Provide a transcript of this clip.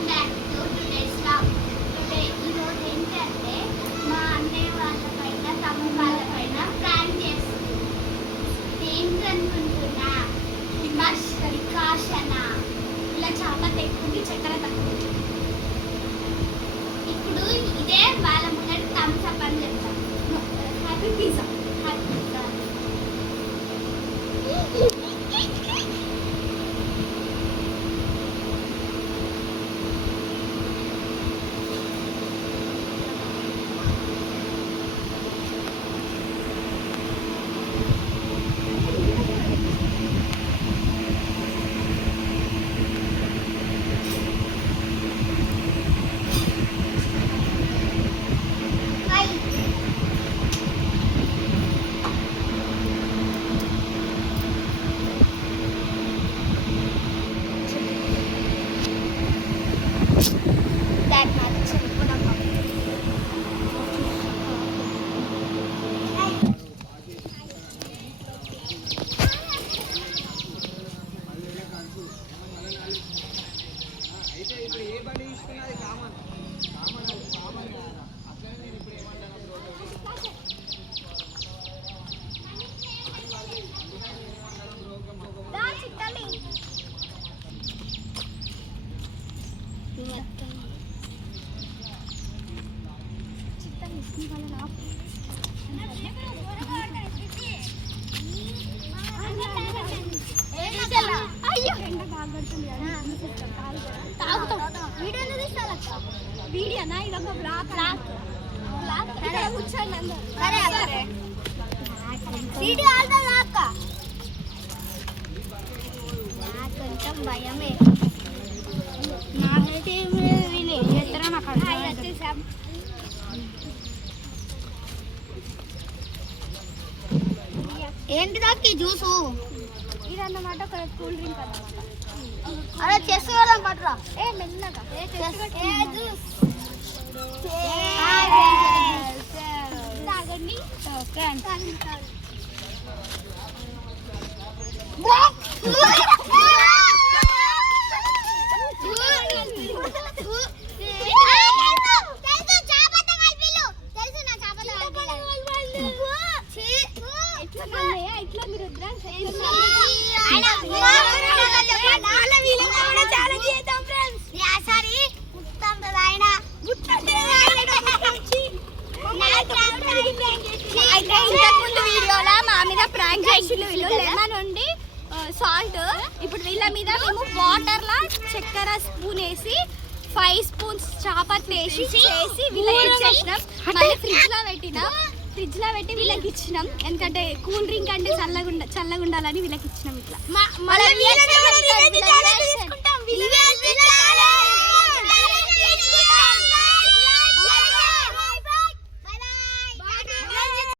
Welcome back to today's vlog. ఈరోజు ఏంటంటే మా అన్నయ్య వాళ్ళ పైన తమ్ముడు వాళ్ళ పైన ప్రాంక్ చేస్తుంది. ఏంటనుకుంటున్నా వికాసన ఇలా చాలా ఎక్కువ చక్కెర తక్కువ. ఇప్పుడు ఇదే వాళ్ళ ముందర థమ్స్ అప్ అని చెప్తాం. Happy pizza happy pizza. వీడియోనా ఇదొక బ్లాక్ కూర్చోండి అందరూ. వీడియో ఆల్రెడీ అక్క నాకు కొంచెం భయమే. నాకైతే వీళ్ళు ఏం చేస్తారో నాకు వచ్చేసాం. ఏంటి దాకి జ్యూసు ఇదన్నమాట, ఒక కూల్ డ్రింక్ అన్నమాట. అరే చేసుకోవడం పట్రా ఏ మెల్లగా తాగండి. ఓకే ఇట్లా మీరు ఇంతకుముందు వీడియోలో మా మీద ప్రాంక్ చేసిండు వీళ్ళు. లెమన్ ఉండి సాల్ట్. ఇప్పుడు వీళ్ళ మీద మేము వాటర్ లా చక్కెర స్పూన్ వేసి 5 స్పూన్స్ చాపత్తి వేసి చేసి వీళ్ళకి ఇచ్చేసినాం. మళ్ళీ ఫ్రిడ్జ్ లో పెట్టి వీళ్ళకి ఇచ్చినాం. ఎందుకంటే కూల్ డ్రింక్ అంటే చల్లగా ఉండాలని వీళ్ళకి ఇచ్చినాం. ఇట్లా